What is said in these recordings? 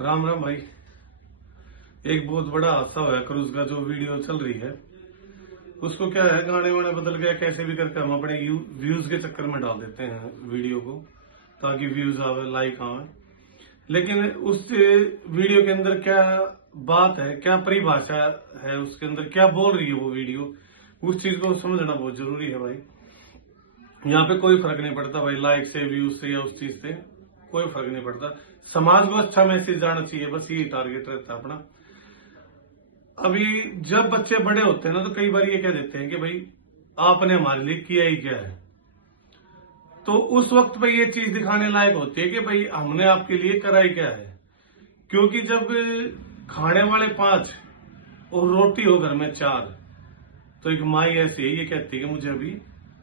राम राम भाई। एक बहुत बड़ा हादसा हुआ क्रूज का, जो वीडियो चल रही है उसको क्या है, गाने वाने बदल गया, कैसे भी करके हम अपने व्यूज के चक्कर में डाल देते हैं वीडियो को, ताकि व्यूज आवे, लाइक आवे। लेकिन उस वीडियो के अंदर क्या बात है, क्या परिभाषा है, उसके अंदर क्या बोल रही है वो वीडियो, उस चीज को समझना बहुत जरूरी है भाई। यहाँ पे कोई फर्क नहीं पड़ता भाई, लाइक से, व्यूज से, या उस चीज से कोई फर्क नहीं पड़ता। समाज को अच्छा मैसेज जाना चाहिए, बस यही टारगेट रहता है अपना। अभी जब बच्चे बड़े होते हैं ना, तो कई बार ये कह देते हैं कि भाई आपने हमारे लिए किया ही क्या है। तो उस वक्त पे ये चीज दिखाने लायक होती है कि भाई हमने आपके लिए करा ही क्या है। क्योंकि जब खाने वाले 5 और रोटी हो घर में 4, तो एक माई ऐसी है, ये कहती है कि मुझे अभी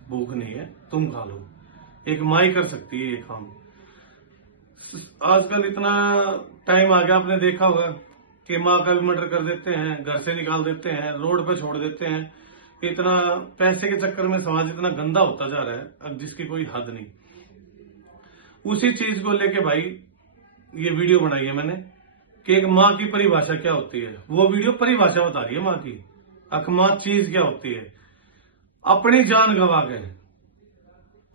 भूख नहीं है, तुम खा लो। एक माई कर सकती है ये काम। आजकल इतना टाइम आ गया, आपने देखा होगा कि माँ का भी मर्डर कर देते हैं, घर से निकाल देते हैं, रोड पे छोड़ देते हैं। इतना पैसे के चक्कर में समाज इतना गंदा होता जा रहा है, अब जिसकी कोई हद नहीं। उसी चीज को लेके भाई ये वीडियो बनाई है मैंने कि एक माँ की परिभाषा क्या होती है। वो वीडियो परिभाषा बता रही है माँ की, अकमा चीज क्या होती है। अपनी जान गंवा के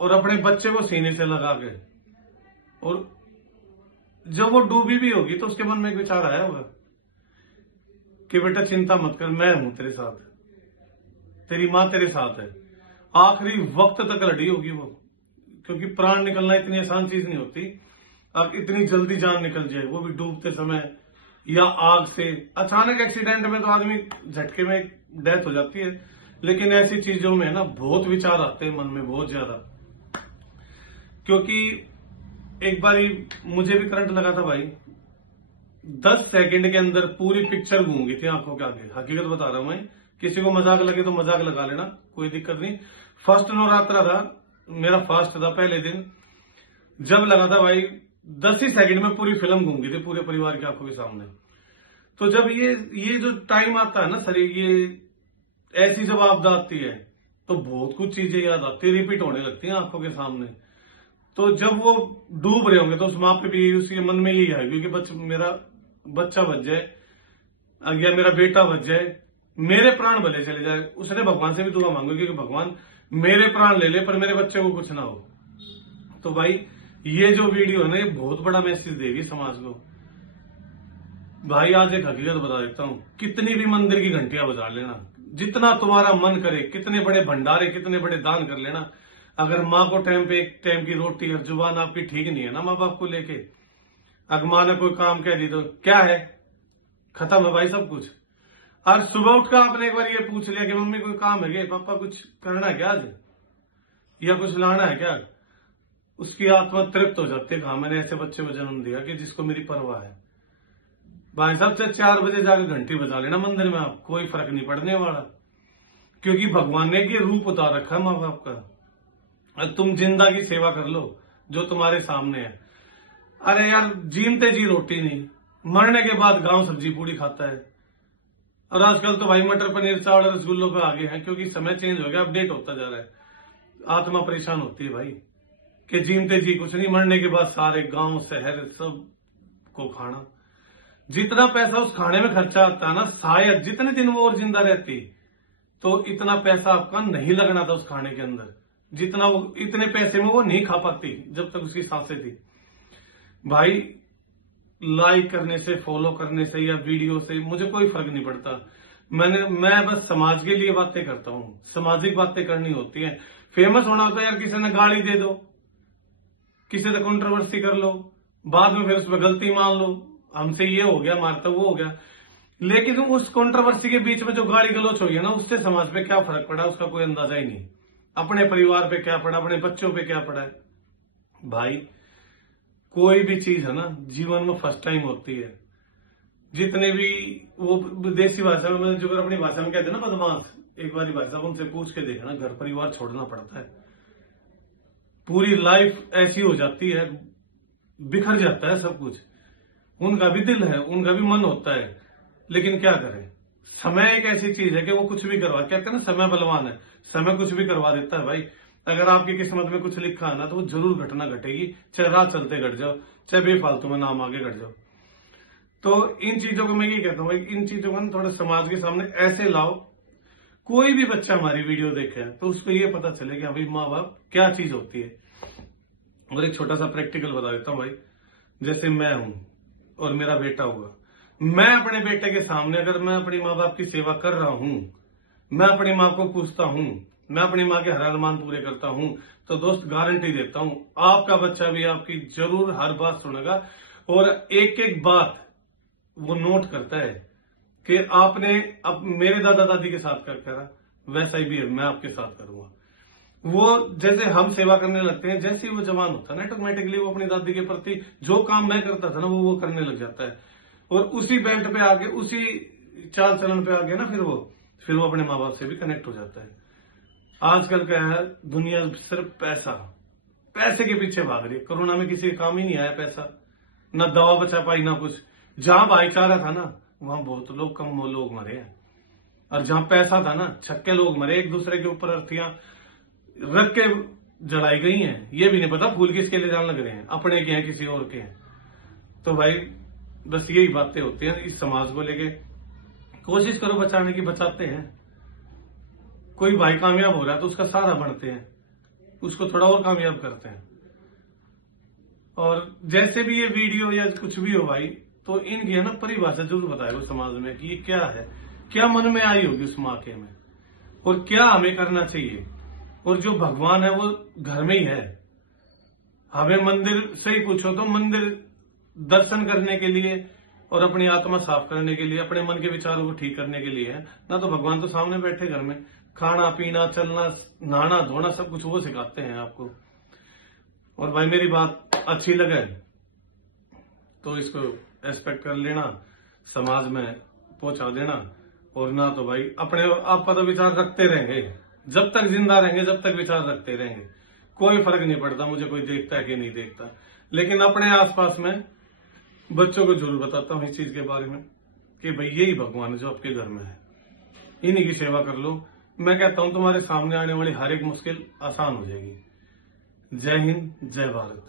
और अपने बच्चे को सीने से लगा के, और जब वो डूबी भी होगी तो उसके मन में एक विचार आया होगा कि बेटा चिंता मत कर, मैं हूं तेरे साथ, तेरी मां तेरे साथ है। आखिरी वक्त तक लड़ी होगी वो, क्योंकि प्राण निकलना इतनी आसान चीज नहीं होती। अब इतनी जल्दी जान निकल जाए, वो भी डूबते समय या आग से। अचानक एक्सीडेंट में तो आदमी झटके में डेथ हो जाती है, लेकिन ऐसी चीजों में ना बहुत विचार आते हैं मन में, बहुत ज्यादा। क्योंकि एक बार मुझे भी करंट लगा था भाई, 10 सेकंड के अंदर पूरी पिक्चर घूम गई थी आंखों के आगे। हकीकत बता रहा हूं मैं, किसी को मजाक लगे तो मजाक लगा लेना, कोई दिक्कत नहीं। फर्स्ट नवरात्रा था मेरा, फास्ट था पहले दिन, जब लगा था भाई 10 ही सेकंड में पूरी फिल्म घूम गई थी पूरे परिवार की आंखों के सामने। तो जब ये जो टाइम आता है ना सर, ये ऐसी जब आपदा आती है तो बहुत कुछ चीजें याद आती है, रिपीट होने लगती है आंखों के सामने। तो जब वो डूब रहे होंगे तो उस माँ पे भी उसके मन में यही है, क्योंकि मेरा बच्चा बच जाए या मेरा बेटा बच जाए, मेरे प्राण भले चले जाए। उसने भगवान से भी दुआ मांगी कि भगवान मेरे प्राण ले ले पर मेरे बच्चे को कुछ ना हो। तो भाई ये जो वीडियो है ना, ये बहुत बड़ा मैसेज देगी समाज को। भाई आज एक हकीकत बता देता हूं, कितनी भी मंदिर की घंटियां बजा लेना, जितना तुम्हारा मन करे, कितने बड़े भंडारे, कितने बड़े दान कर लेना, अगर माँ को टाइम पे एक टाइम की रोटी और जुबान आपकी ठीक नहीं है ना माँ बाप को लेके, अगर माँ ने कोई काम कह दी तो क्या है, खत्म है भाई सब कुछ। और सुबह उठकर आपने एक बार ये पूछ लिया कि मम्मी कोई काम है क्या, पापा कुछ करना है क्या आज, या कुछ लाना है क्या, उसकी आत्मा तृप्त हो जाती है। हाँ मैंने ऐसे बच्चे को जन्म दिया कि जिसको मेरी परवाह है। भाई साहब से 4 बजे जाकर घंटी बजा लेना मंदिर में, आप कोई फर्क नहीं पड़ने वाला, क्योंकि भगवान ने ये रूप उतार रखा है माँ बाप का। तुम जिंदा की सेवा कर लो जो तुम्हारे सामने है। अरे यार जीनते जी रोटी नहीं, मरने के बाद गांव सब्जी पूड़ी खाता है। और आजकल तो भाई मटर पनीर चावल रसगुल्लों पे आगे हैं, क्योंकि समय चेंज हो गया, अपडेट होता जा रहा है। आत्मा परेशान होती है भाई कि जीनते जी कुछ नहीं, मरने के बाद सारे गांव शहर सब को खाना। जितना पैसा उस खाने में खर्चा आता है ना, शायद जितने दिन वो और जिंदा रहती तो इतना पैसा आपका नहीं लगना था उस खाने के अंदर, जितना वो इतने पैसे में वो नहीं खा पाती जब तक उसकी सांसें थी। भाई लाइक करने से, फॉलो करने से या वीडियो से मुझे कोई फर्क नहीं पड़ता। मैं बस समाज के लिए बातें करता हूं, सामाजिक बातें करनी होती हैं। फेमस होना होता है यार, किसी ने गाली दे दो, किसी से कंट्रोवर्सी कर लो, बाद में फिर उसमें गलती मान लो, हमसे ये हो गया, मारता वो हो गया। लेकिन उस कंट्रोवर्सी के बीच में जो गाली गलौच हुई है ना, उससे समाज पे क्या फर्क पड़ा उसका कोई अंदाजा ही नहीं। अपने परिवार पे क्या पड़ा, अपने बच्चों पे क्या पड़ा है। भाई कोई भी चीज है ना जीवन में फर्स्ट टाइम होती है। जितने भी वो देसी भाषा में, जो अपनी भाषा में कहते हैं ना बदमाश, एक बार भाषा उनसे पूछ के देखना, घर परिवार छोड़ना पड़ता है, पूरी लाइफ ऐसी हो जाती है, बिखर जाता है सब कुछ। उनका भी दिल है, उनका भी मन होता है, लेकिन क्या करें, समय एक ऐसी चीज है कि वो कुछ भी करवा, कहते हैं ना समय बलवान है, समय कुछ भी करवा देता है भाई। अगर आपकी किस्मत में कुछ लिखा है ना, तो वो जरूर घटना घटेगी, चाहे रात चलते घट जाओ, चाहे बेफालतू में नाम आगे घट जाओ। तो इन चीजों को मैं ये कहता हूँ भाई, इन चीजों को ना थोड़ा समाज के सामने ऐसे लाओ, कोई भी बच्चा हमारी वीडियो देखे तो उसको ये पता चले कि अभी माँ बाप क्या चीज होती है। और एक छोटा सा प्रैक्टिकल बता देता हूँ भाई, जैसे मैं हूं और मेरा बेटा होगा, मैं अपने बेटे के सामने अगर मैं अपनी माँ बाप की सेवा कर रहा हूं, मैं अपनी माँ को पूछता हूं, मैं अपनी माँ के हर अरमान पूरे करता हूं, तो दोस्त गारंटी देता हूं आपका बच्चा भी आपकी जरूर हर बात सुनेगा और एक एक बात वो नोट करता है कि आपने अब मेरे दादा दादी के साथ क्या करा, वैसा ही भी मैं आपके साथ करूंगा। वो जैसे हम सेवा करने लगते हैं, जैसे ही वो जवान होता है ना, ऑटोमेटिकली वो अपनी दादी के प्रति जो काम मैं करता था ना वो करने लग जाता है, और उसी बेल्ट पे आके, उसी चाल चलन पे आके ना फिर वो अपने माँ बाप से भी कनेक्ट हो जाता है। आजकल क्या है, दुनिया सिर्फ पैसे के पीछे भाग रही है। कोरोना में किसी काम ही नहीं आया पैसा, ना दवा बचा पाई ना कुछ। जहां भाईचारा था ना वहां बहुत कम लोग मरे हैं, और जहां पैसा था ना छक्के लोग मरे, एक दूसरे के ऊपर अर्थियां रख के जलाई गई हैं, ये भी नहीं पता फूल किसके लिए जान लग रहे हैं, अपने के हैं किसी और के हैं। तो भाई बस यही बातें होती हैं इस समाज को लेके। कोशिश करो बचाने की, बचाते हैं। कोई भाई कामयाब हो रहा है तो उसका सहारा बनते हैं, उसको थोड़ा और कामयाब करते हैं। और जैसे भी ये वीडियो या कुछ भी हो भाई, तो इनकी है ना परिभाषा जरूर बताए वो समाज में कि ये क्या है, क्या मन में आई होगी उस माँ के में, और क्या हमें करना चाहिए। और जो भगवान है वो घर में ही है। हमें मंदिर से ही पूछो तो मंदिर दर्शन करने के लिए और अपनी आत्मा साफ करने के लिए, अपने मन के विचारों को ठीक करने के लिए है ना। तो भगवान तो सामने बैठे घर में, खाना पीना चलना नहाना धोना सब कुछ वो सिखाते हैं आपको। और भाई मेरी बात अच्छी लगे तो इसको एक्सपेक्ट कर लेना, समाज में पहुंचा देना, और ना तो भाई अपने आप का तो विचार रखते रहेंगे, जब तक जिंदा रहेंगे जब तक विचार रखते रहेंगे, कोई फर्क नहीं पड़ता मुझे कोई देखता है कि नहीं देखता। लेकिन अपने आसपास में बच्चों को जरूर बताता हूं इस चीज के बारे में कि भाई यही भगवान है जो आपके घर में है, इन्हीं की सेवा कर लो। मैं कहता हूं तुम्हारे सामने आने वाली हर एक मुश्किल आसान हो जाएगी। जय हिंद, जय भारत।